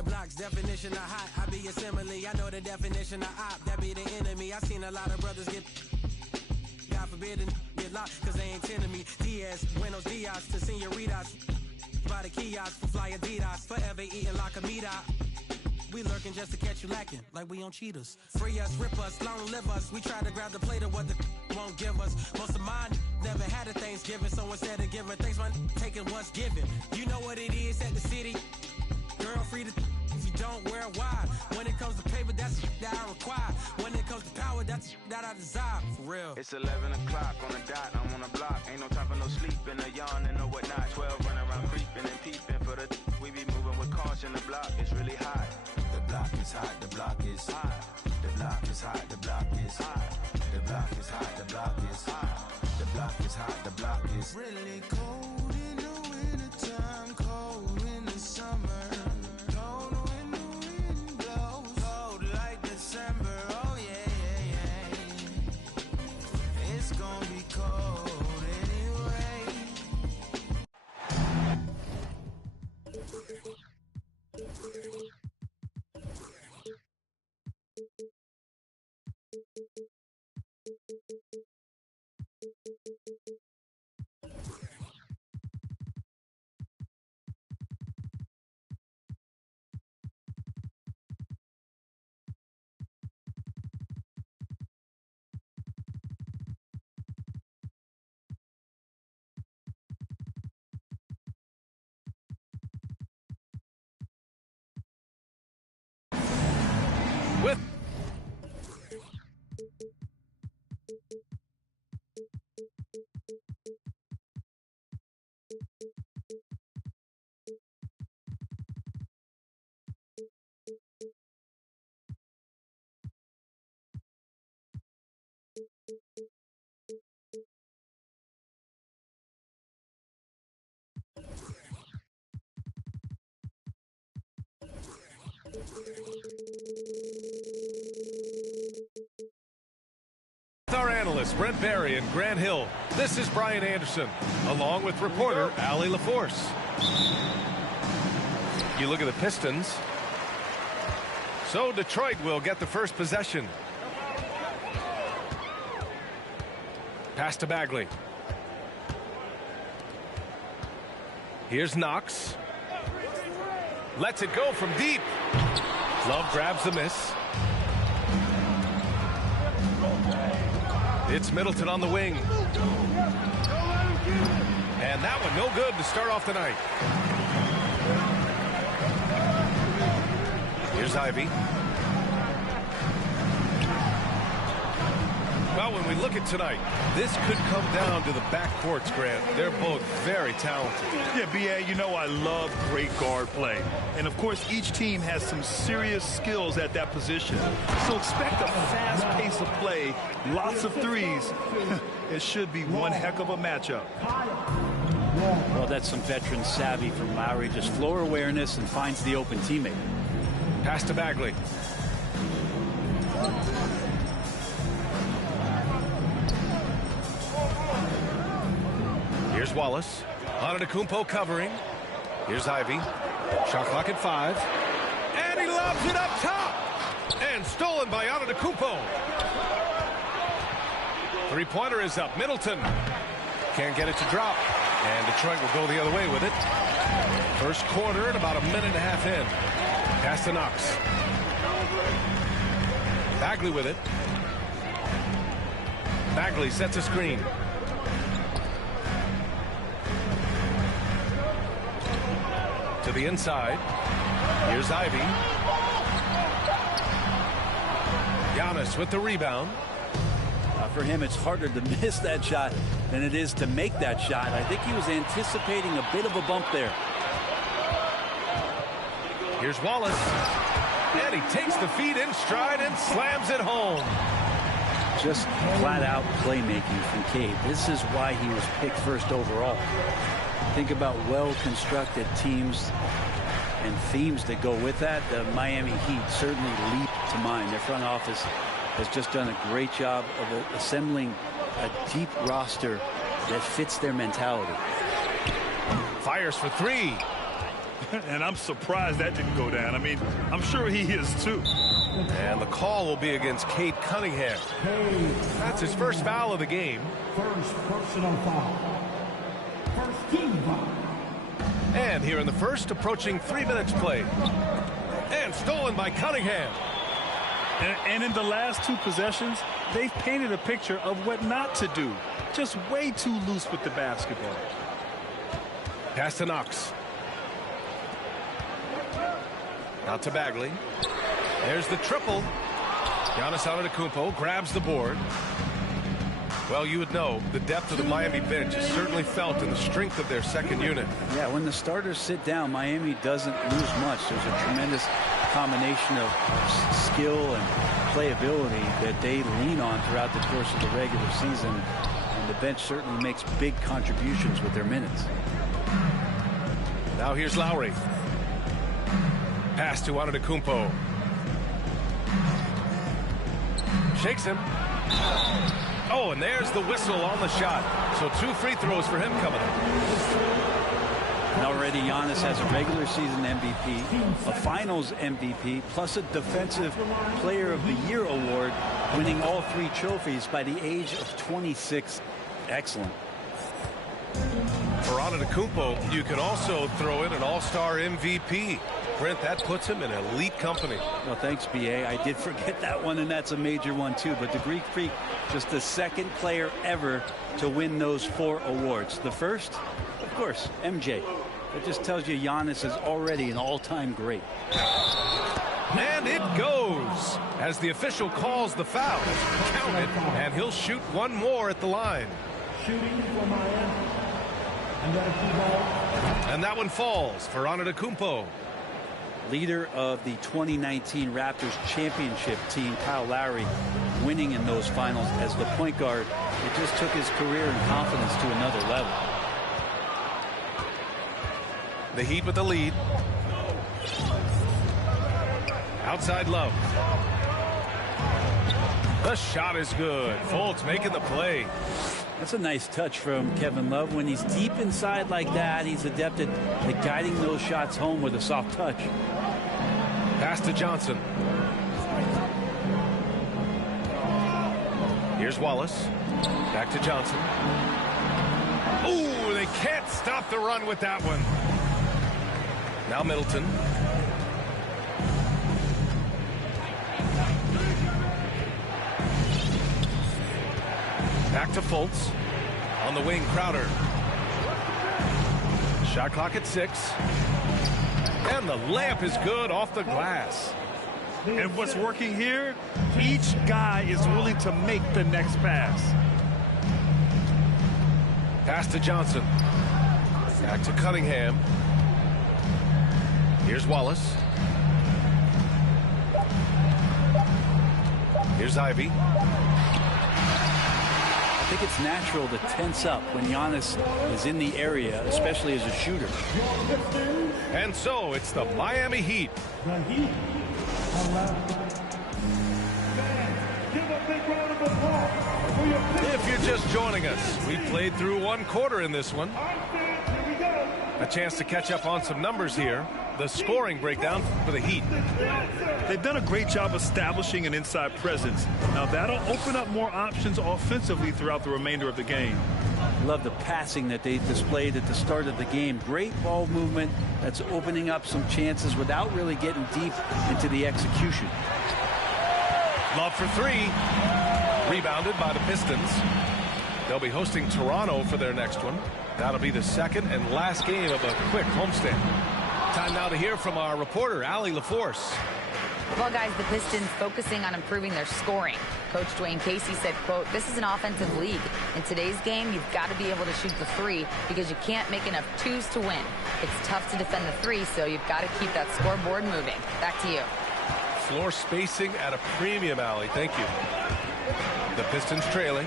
The block's definition of hot. I be a simile. I know the definition of op. That be the enemy. I seen a lot of brothers get, God forbid, and get locked, cause they ain't tending me. Diaz, Buenos Dias to senoritas. By the kiosk for fly Adidas. Forever eating like a meat out. We lurking just to catch you lacking, like we on cheaters. Free us, rip us, long live us. We try to grab the plate of what the won't give us. Most of mine never had a Thanksgiving, so instead of giving thanks, man, taking what's given. You know what it is at the city. Girl, free to if you don't wear wide. When it comes to paper, that's that I require. When it comes to power, that's that I desire. For real. It's 11 o'clock on the dot. I'm on the block. Ain't no time for no sleeping, no yawning, no whatnot. 12 running around creeping and peeping for the. We be moving with caution. The block is really hot. The block is hot. The block is hot. The block is hot. The block is hot. The block is hot. The block is hot. The block is hot. The block is really cold in the wintertime, cold in the summer, cold when the wind blows, cold like December. Oh yeah, yeah, yeah. It's gonna be cold anyway. Our analysts, Brent Barry and Grant Hill. This is Brian Anderson, along with reporter Allie LaForce. You look at the Pistons. So Detroit will get the first possession. Pass to Bagley. Here's Knox. Lets it go from deep. Love grabs the miss. It's Middleton on the wing. And that one no good to start off the night. Here's Ivy. Well, when we look at tonight, this could come down to the backcourts, Grant. They're both very talented. Yeah, B.A., you know I love great guard play. And, of course, each team has some serious skills at that position. So expect a fast pace of play, lots of threes. It should be one heck of a matchup. Well, that's some veteran savvy from Lowry. Just floor awareness and finds the open teammate. Pass to Bagley. Here's Wallace. Antetokounmpo covering. Here's Ivy. Shot clock at 5. And he lobs it up top. And stolen by Antetokounmpo. Three-pointer is up. Middleton can't get it to drop. And Detroit will go the other way with it. First quarter and about a minute and a half in. Pass to Knox. Bagley with it. Bagley sets a screen. To the inside. Here's Ivy. Giannis with the rebound. For him, it's harder to miss that shot than it is to make that shot. I think he was anticipating a bit of a bump there. Here's Wallace. And he takes the feed in stride and slams it home. Just flat-out playmaking from Cade. This is why he was picked first overall. Think about well-constructed teams and themes that go with that. The Miami Heat certainly leap to mind. Their front office has just done a great job of assembling a deep roster that fits their mentality. Fires for 3. And I'm surprised that didn't go down. I mean, I'm sure he is too. And the call will be against Cade Cunningham. That's his first foul of the game. First personal foul. First team foul. And here in the first, approaching 3 minutes played. And stolen by Cunningham. And in the last 2 possessions, they've painted a picture of what not to do. Just way too loose with the basketball. Pass to Knox. Out to Bagley. There's the triple. Giannis Antetokounmpo grabs the board. Well, you would know the depth of the Miami bench is certainly felt in the strength of their second unit. Yeah, when the starters sit down, Miami doesn't lose much. There's a tremendous combination of skill and playability that they lean on throughout the course of the regular season. And the bench certainly makes big contributions with their minutes. Now here's Lowry. Pass to Antetokounmpo. Shakes him. Oh, and there's the whistle on the shot. So 2 free throws for him coming up. And already Giannis has a regular season MVP, a finals MVP, plus a defensive player of the year award, winning all 3 trophies by the age of 26. Excellent. For Antetokounmpo, you can also throw in an all-star MVP. Brent, that puts him in elite company. Well, thanks, B.A. I did forget that one, and that's a major one, too. But the Greek Freak, just the second player ever to win those 4 awards. The first, of course, MJ. That just tells you Giannis is already an all-time great. And it goes as the official calls the foul. Count it, and he'll shoot 1 more at the line. Shooting for Miami. And that one falls for Antetokounmpo. Leader of the 2019 Raptors championship team, Kyle Lowry, winning in those finals as the point guard. It just took his career and confidence to another level. The Heat with the lead. Outside Love. The shot is good. Fultz making the play. That's a nice touch from Kevin Love. When he's deep inside like that, he's adept at guiding those shots home with a soft touch. Pass to Johnson. Here's Wallace. Back to Johnson. Ooh, they can't stop the run with that one. Now Middleton. Back to Fultz. On the wing, Crowder. Shot clock at 6. And the layup is good off the glass. And what's working here, each guy is willing to make the next pass. Pass to Johnson. Back to Cunningham. Here's Wallace. Here's Ivy. I think it's natural to tense up when Giannis is in the area, especially as a shooter. And so it's the Miami Heat. The Heat. Give a big round of applause for your pick. If you're just joining us, we played through 1 quarter in this one. Here we go. A chance to catch up on some numbers here. The scoring breakdown for the Heat. They've done a great job establishing an inside presence. Now that'll open up more options offensively throughout the remainder of the game. Love the passing that they displayed at the start of the game. Great ball movement that's opening up some chances without really getting deep into the execution. Love for 3. Rebounded by the Pistons. They'll be hosting Toronto for their next one. That'll be the second and last game of a quick homestand. Time now to hear from our reporter, Allie LaForce. Well, guys, the Pistons focusing on improving their scoring. Coach Dwayne Casey said, quote, "This is an offensive league. In today's game, you've got to be able to shoot the 3 because you can't make enough 2s to win. It's tough to defend the 3, so you've got to keep that scoreboard moving." Back to you. Floor spacing at a premium, Allie. Thank you. The Pistons trailing.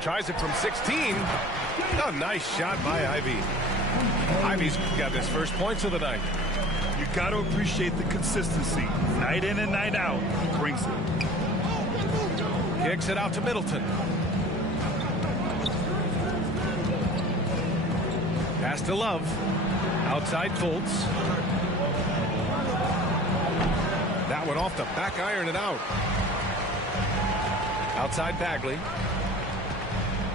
Tries it from 16. A nice shot by Ivy. Ivy's got his first points of the night. You got to appreciate the consistency. Night in and night out, he brings it. Kicks it out to Middleton. Pass Pass to Love. Outside Fultz. That one off the back iron and out. Outside Bagley.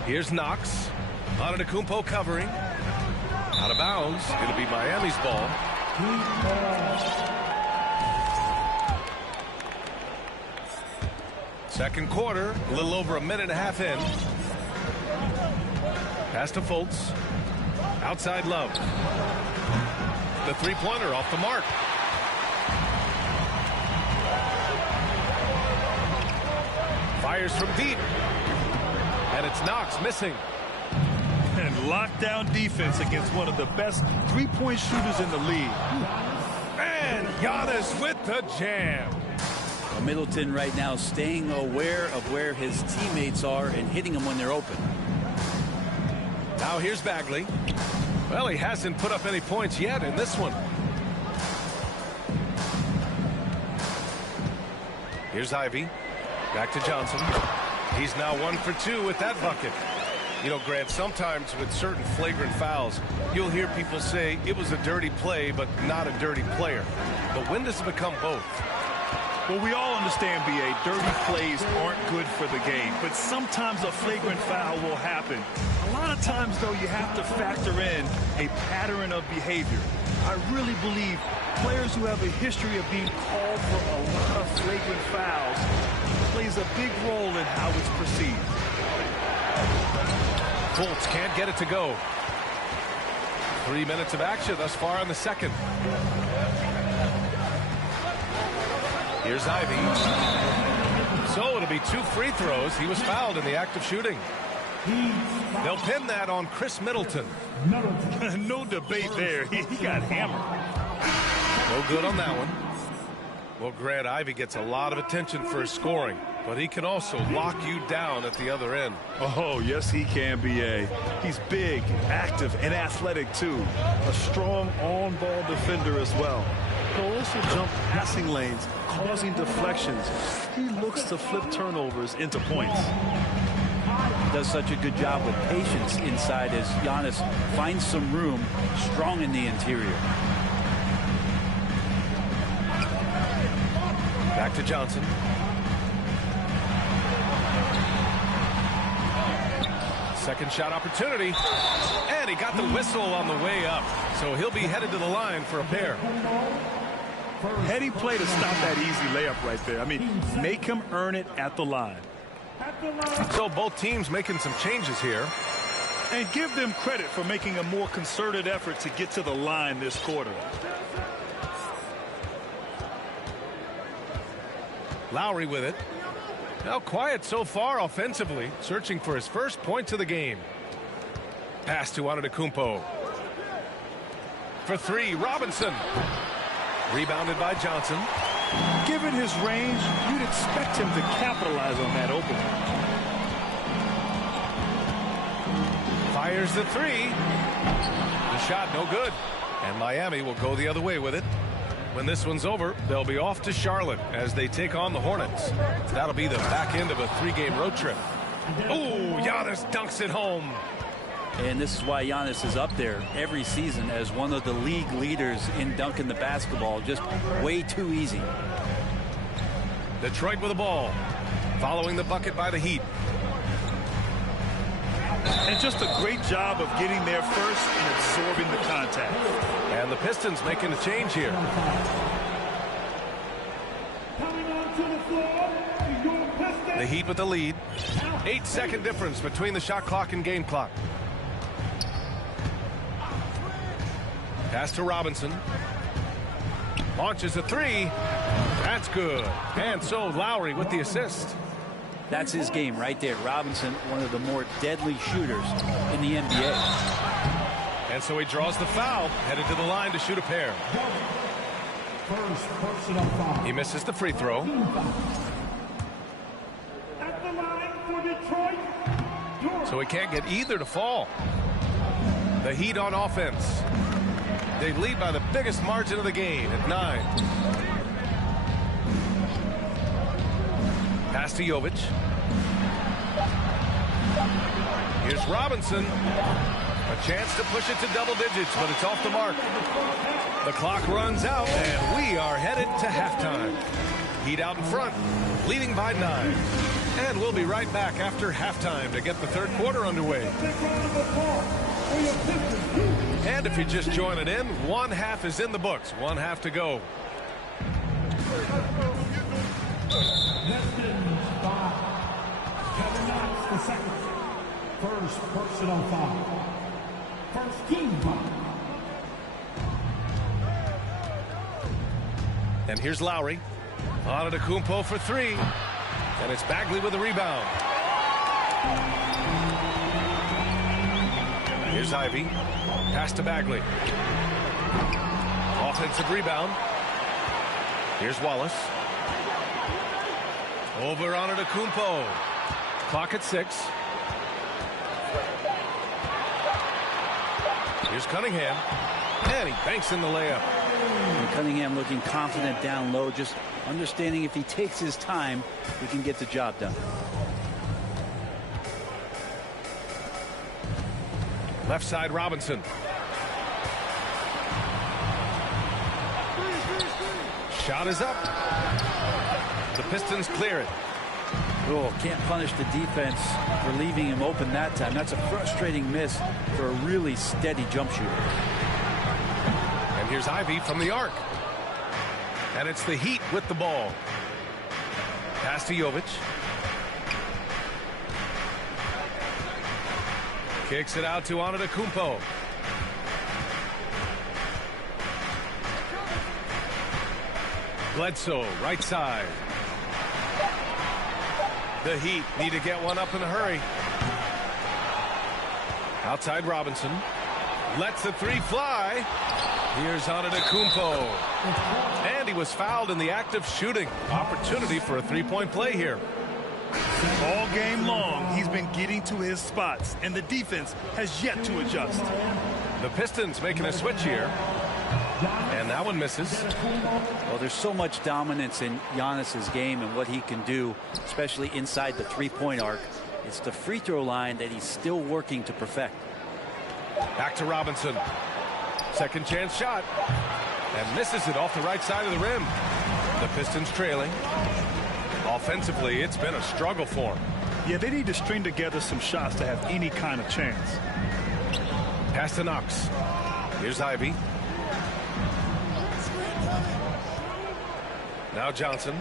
Here's Knox. Antetokounmpo covering. Out of bounds. It'll be Miami's ball. Second quarter, a little over a minute and a half in. Pass to Fultz. Outside Love. The three-pointer off the mark. Fires from deep. And it's Knox missing. And lockdown defense against one of the best three-point shooters in the league. And Giannis with the jam. Well, Middleton right now staying aware of where his teammates are and hitting them when they're open. Now here's Bagley. Well, he hasn't put up any points yet in this one. Here's Ivy. Back to Johnson. He's now 1 for 2 with that bucket. You know, Grant, sometimes with certain flagrant fouls, you'll hear people say it was a dirty play, but not a dirty player. But when does it become both? Well, we all understand, B.A., dirty plays aren't good for the game, but sometimes a flagrant foul will happen. A lot of times, though, you have to factor in a pattern of behavior. I really believe players who have a history of being called for a lot of flagrant fouls plays a big role in how it's perceived. Fultz can't get it to go. 3 minutes of action thus far in the second. Here's Ivy. So it'll be 2 free throws. He was fouled in the act of shooting. They'll pin that on Chris Middleton. No debate there. He got hammered. No good on that one. Well, Grant, Ivy gets a lot of attention for his scoring, but he can also lock you down at the other end. Oh, yes, he can, B.A. He's big, active, and athletic, too. A strong on-ball defender as well. He'll also jump passing lanes, causing deflections. He looks to flip turnovers into points. Does such a good job with patience inside as Giannis finds some room, strong in the interior. Back to Johnson. Second shot opportunity. And he got the whistle on the way up. So he'll be headed to the line for a pair. Heady play to stop that easy layup right there. I mean, make him earn it at the line. So both teams making some changes here. And give them credit for making a more concerted effort to get to the line this quarter. Lowry with it. Now quiet so far offensively, searching for his first points of the game. Pass to Antetokounmpo. For 3, Robinson. Rebounded by Johnson. Given his range, you'd expect him to capitalize on that opening. Fires the 3. The shot no good. And Miami will go the other way with it. When this one's over, they'll be off to Charlotte as they take on the Hornets. That'll be the back end of a 3-game road trip. Oh, Giannis dunks it home. And this is why Giannis is up there every season as one of the league leaders in dunking the basketball. Just way too easy. Detroit with the ball. Following the bucket by the Heat. And just a great job of getting there first and absorbing the contact. And the Pistons making a change here. The Heat with the lead. 8-second difference between the shot clock and game clock. Pass to Robinson. Launches a 3. That's good. And so Lowry with the assist. That's his game right there. Robinson, one of the more deadly shooters in the NBA. And so he draws the foul, headed to the line to shoot a pair. He misses the free throw. So he can't get either to fall. The Heat on offense. They lead by the biggest margin of the game at 9. Pass to Jovic. Here's Robinson. A chance to push it to double digits, but it's off the mark. The clock runs out, and we are headed to halftime. Heat out in front, leading by 9. And we'll be right back after halftime to get the third quarter underway. And if you're just joining in, one half is in the books. One half to go. Kevin Knox, the second. First personal foul. First team foul. And here's Lowry. Antetokounmpo for 3. And it's Bagley with the rebound. Here's Ivy. Pass to Bagley. Offensive rebound. Here's Wallace. Over Antetokounmpo. Clock at 6. Here's Cunningham. And he banks in the layup. And Cunningham looking confident down low, just understanding if he takes his time, he can get the job done. Left side, Robinson. Shot is up. The Pistons clear it. Oh, can't punish the defense for leaving him open that time. That's a frustrating miss for a really steady jump shooter. And here's Ivy from the arc. And it's the Heat with the ball. Pass to Jovic. Kicks it out to Antetokounmpo. Bledsoe, right side. The Heat need to get one up in a hurry. Outside Robinson. Lets the 3 fly. Here's Antetokounmpo. And he was fouled in the act of shooting. Opportunity for a 3-point play here. All game long, he's been getting to his spots, and the defense has yet to adjust. The Pistons making a switch here. And that one misses. Well, there's so much dominance in Giannis's game and what he can do, especially inside the 3-point arc. It's the free throw line that he's still working to perfect. Back to Robinson. Second chance shot. And misses it off the right side of the rim. The Pistons trailing. Offensively, it's been a struggle for them. Yeah, they need to string together some shots to have any kind of chance. Pass to Knox. Here's Ivy. Now Johnson.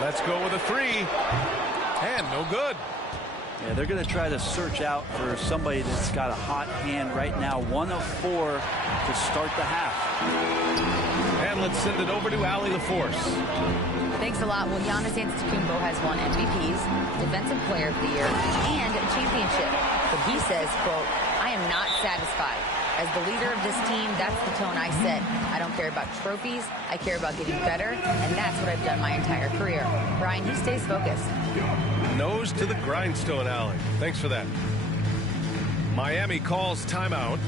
Let's go with a 3. And no good. Yeah, they're going to try to search out for somebody that's got a hot hand right now. 1 of 4 to start the half. And let's send it over to Allie LaForce. Thanks a lot. Well, Giannis Antetokounmpo has won MVPs, Defensive Player of the Year, and a championship. But he says, quote, I am not satisfied. As the leader of this team, that's the tone I set. I don't care about trophies. I care about getting better, and that's what I've done my entire career. Brian, he stays focused. Nose to the grindstone, Allie. Thanks for that. Miami calls timeout.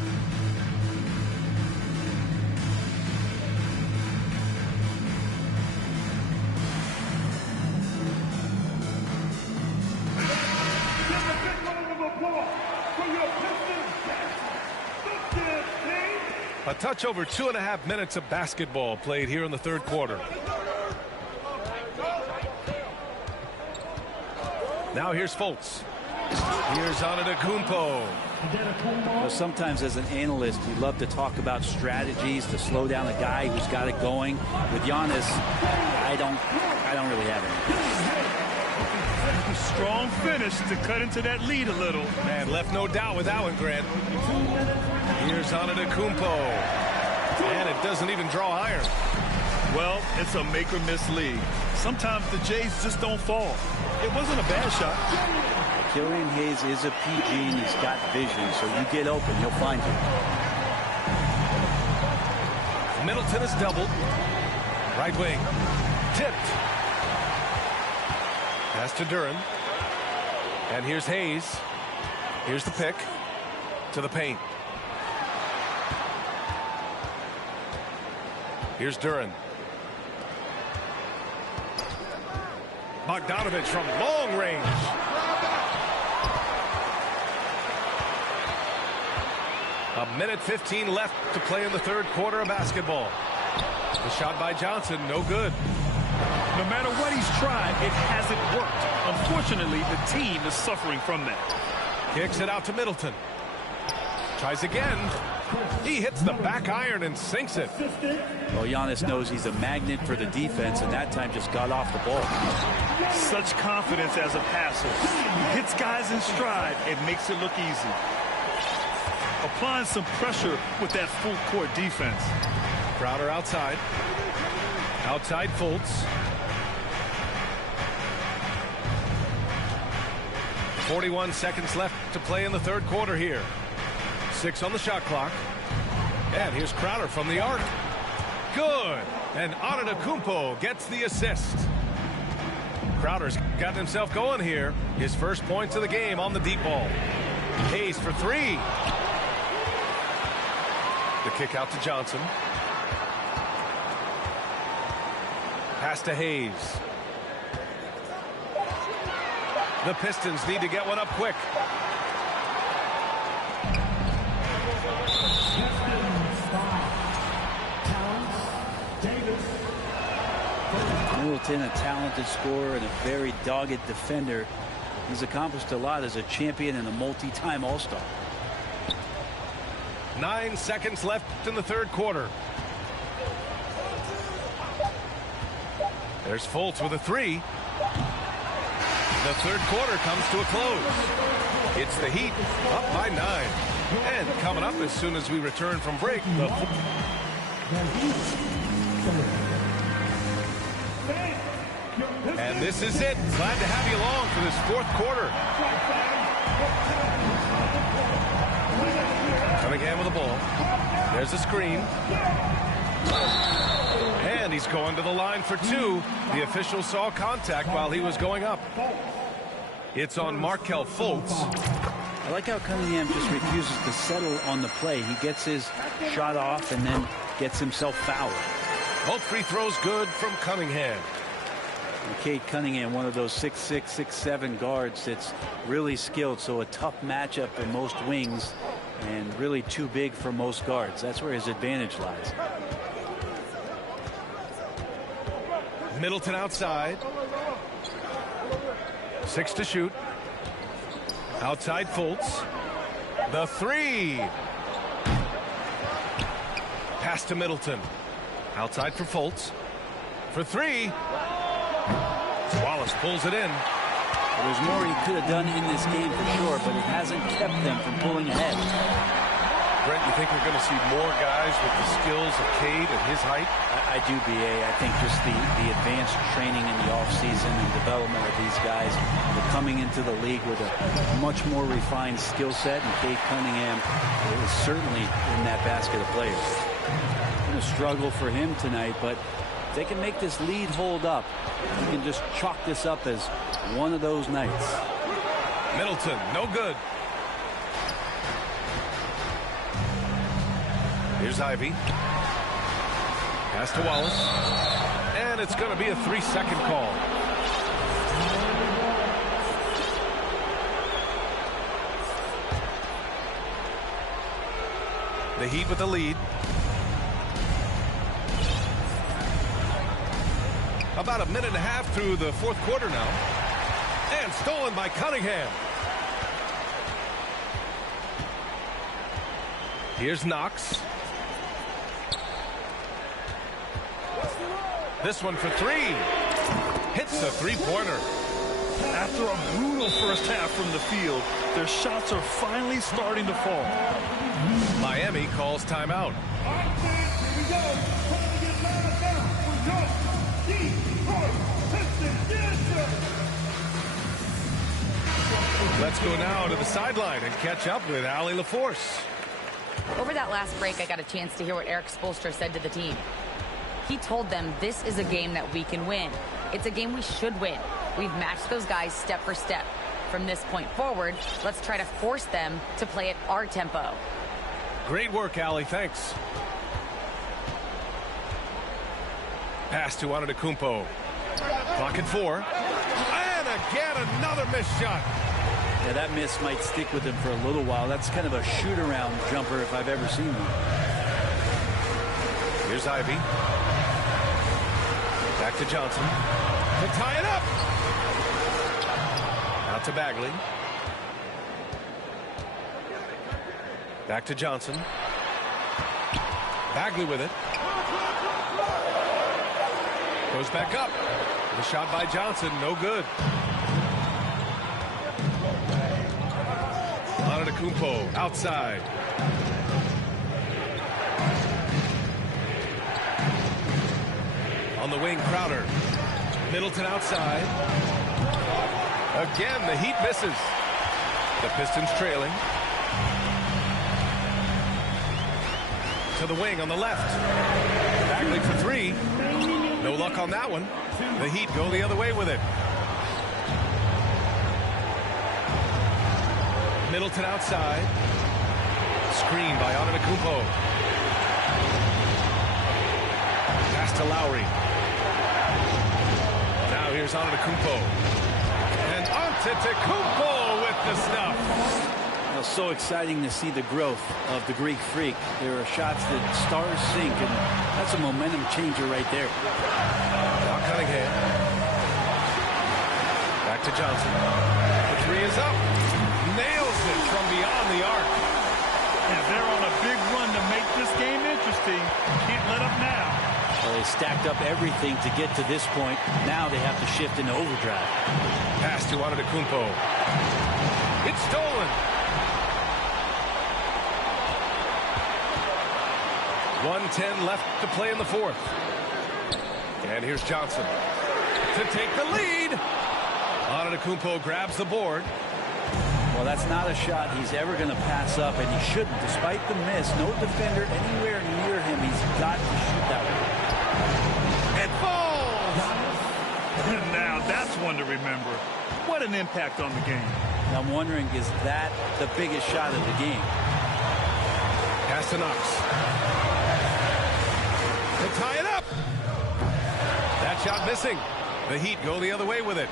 A touch over 2.5 minutes of basketball played here in the third quarter. Now here's Fultz. Here's Antetokounmpo. Well, sometimes as an analyst, you love to talk about strategies to slow down a guy who's got it going. With Giannis, I don't really have it. Strong finish to cut into that lead a little. Man, left no doubt with that one, Grant. Here's Antetokounmpo. And it doesn't even draw iron. Well, it's a make or miss league. Sometimes the Jays just don't fall. It wasn't a bad shot. Killian Hayes is a PG and he's got vision, so you get open, he'll find you. Middleton is doubled. Right wing. Tipped. Pass to Duren. And here's Hayes. Here's the pick. To the paint. Here's Duren. Bogdanovich from long range. 1:15 left to play in the third quarter of basketball. The shot by Johnson, no good. No matter what he's tried, it hasn't worked. Unfortunately, the team is suffering from that. Kicks it out to Middleton. Tries again. He hits the back iron and sinks it. Well, Giannis knows he's a magnet for the defense, and that time just got off the ball. Such confidence as a passer. He hits guys in stride and makes it look easy. Applying some pressure with that full court defense. Crowder outside. Outside Fultz. 41 seconds left to play in the third quarter here. 6 on the shot clock. And here's Crowder from the arc. Good. And Antetokounmpo gets the assist. Crowder's gotten himself going here. His first points of the game on the deep ball. Hayes for 3. The kick out to Johnson. Pass to Hayes. The Pistons need to get one up quick. Middleton, a talented scorer and a very dogged defender. He's accomplished a lot as a champion and a multi-time All-Star. 9 seconds left in the third quarter. There's Fultz with a 3. The third quarter comes to a close. It's the Heat up by 9. And coming up as soon as we return from break, and this is it. Glad to have you along for this fourth quarter. Cunningham with the ball. There's a screen. And he's going to the line for 2. The official saw contact while he was going up. It's on Markelle Fultz. I like how Cunningham just refuses to settle on the play. He gets his shot off and then gets himself fouled. Both free throws good from Cunningham. And Cade Cunningham, one of those 6'6", 6'7" guards that's really skilled, so a tough matchup for most wings and really too big for most guards. That's where his advantage lies. Middleton outside. 6 to shoot. Outside Fultz. The 3. Pass to Middleton. Outside for Fultz. For 3. Wallace pulls it in. There's more he could have done in this game for sure, but it hasn't kept them from pulling ahead. Brent, you think we're going to see more guys with the skills of Cade at his height? I do, B.A. I think just the advanced training in the offseason and development of these guys. They're coming into the league with a much more refined skill set, and Cade Cunningham is certainly in that basket of players. Going to struggle for him tonight, but if they can make this lead hold up, you can just chalk this up as one of those nights. Middleton, no good. Here's Ivy. Pass to Wallace. And it's going to be a 3-second call. The Heat with the lead. About a minute and a half through the fourth quarter now. And stolen by Cunningham. Here's Knox. This one for 3. Hits a three-pointer. After a brutal first half from the field, their shots are finally starting to fall. Miami calls timeout. Let's go now to the sideline and catch up with Allie LaForce. Over that last break, I got a chance to hear what Eric Spoelstra said to the team. He told them this is a game that we can win. It's a game we should win. We've matched those guys step for step. From this point forward, let's try to force them to play at our tempo. Great work, Allie. Thanks. Pass to Antetokounmpo. Clock at 4. And again, another missed shot. Yeah, that miss might stick with him for a little while. That's kind of a shoot-around jumper if I've ever seen one. Here's Ivy. Back to Johnson. To tie it up. Out to Bagley. Back to Johnson. Bagley with it. Goes back up. The shot by Johnson, no good. Antetokounmpo outside. On the wing, Crowder. Middleton outside. Again, the Heat misses. The Pistons trailing. To the wing on the left. Bagley for three. No luck on that one. The Heat go the other way with it. Middleton outside. Screen by Antetokounmpo. Pass to Lowry. Now here's Antetokounmpo. And Antetokounmpo with the stuff. Well, so exciting to see the growth of the Greek Freak. There are shots that stars sink, and that's a momentum changer right there. Now Cunningham. Back to Johnson. The three is up. Nails it from beyond the arc. And they're on a big run to make this game interesting. Can't let up now. Well, they stacked up everything to get to this point. Now they have to shift into overdrive. Pass to Antetokounmpo. It's stolen. 1:10 left to play in the fourth. And here's Johnson to take the lead. Antetokounmpo grabs the board. Well, that's not a shot he's ever going to pass up, and he shouldn't. Despite the miss, no defender anywhere near him. He's got to shoot that one. It falls! Now that's one to remember. What an impact on the game. I'm wondering, is that the biggest shot of the game? Pass to Knox. To tie it up. That shot missing. The Heat go the other way with it.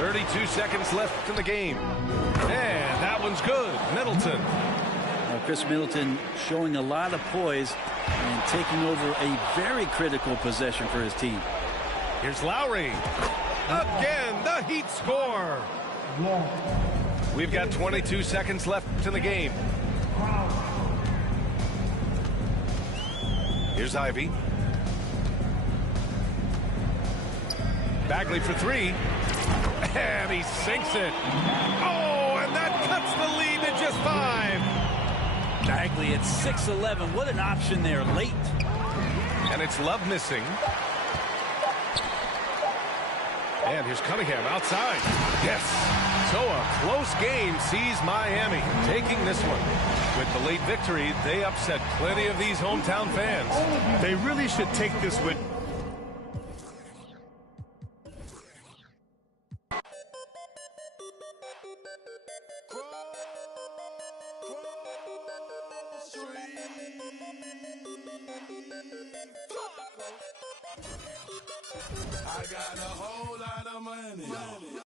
32 seconds left in the game. And that one's good. Middleton. Now, Chris Middleton showing a lot of poise and taking over a very critical possession for his team. Here's Lowry. Again, the Heat score. We've got 22 seconds left in the game. Here's Ivy. Bagley for three. And he sinks it. Oh, and that cuts the lead to just 5. Bagley at 6'11". What an option there late. And it's Love missing. And here's Cunningham outside. Yes. So a close game sees Miami taking this one. With the late victory, they upset plenty of these hometown fans. They really should take this with. I got a whole lot of money.